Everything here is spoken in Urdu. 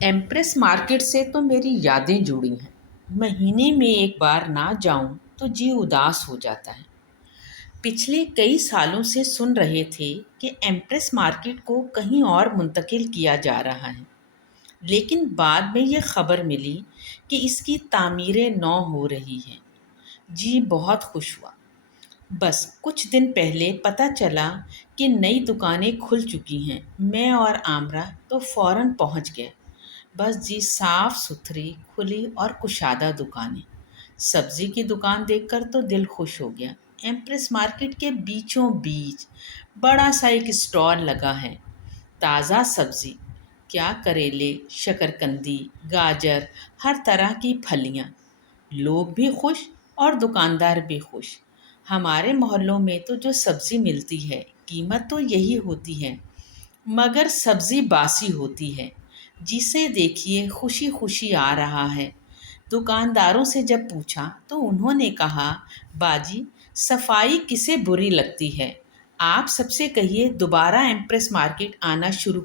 ایمپریس مارکیٹ سے تو میری یادیں جڑی ہیں۔ مہینے میں ایک بار نہ جاؤں تو جی اداس ہو جاتا ہے۔ پچھلے کئی سالوں سے سن رہے تھے کہ ایمپریس مارکیٹ کو کہیں اور منتقل کیا جا رہا ہے، لیکن بعد میں یہ خبر ملی کہ اس کی تعمیریں نو ہو رہی ہیں۔ جی بہت خوش ہوا۔ بس کچھ دن پہلے پتہ چلا کہ نئی دکانیں کھل چکی ہیں۔ میں اور آمرہ تو فوراً پہنچ گئے۔ بس جی صاف ستھری کھلی اور کشادہ دکانیں۔ سبزی کی دکان دیکھ کر تو دل خوش ہو گیا۔ ایمپریس مارکیٹ کے بیچوں بیچ بڑا سا ایک اسٹال لگا ہے۔ تازہ سبزی، کیا کریلے، شکرکندی، گاجر، ہر طرح کی پھلیاں۔ لوگ بھی خوش اور دکاندار بھی خوش۔ ہمارے محلوں میں تو جو سبزی ملتی ہے قیمت تو یہی ہوتی ہے، مگر سبزی باسی ہوتی ہے۔ جسے دیکھیے خوشی خوشی آ رہا ہے۔ دکانداروں سے جب پوچھا تو انہوں نے کہا، باجی صفائی کسے بری لگتی ہے؟ آپ سب سے کہیے دوبارہ ایمپریس مارکیٹ آنا شروع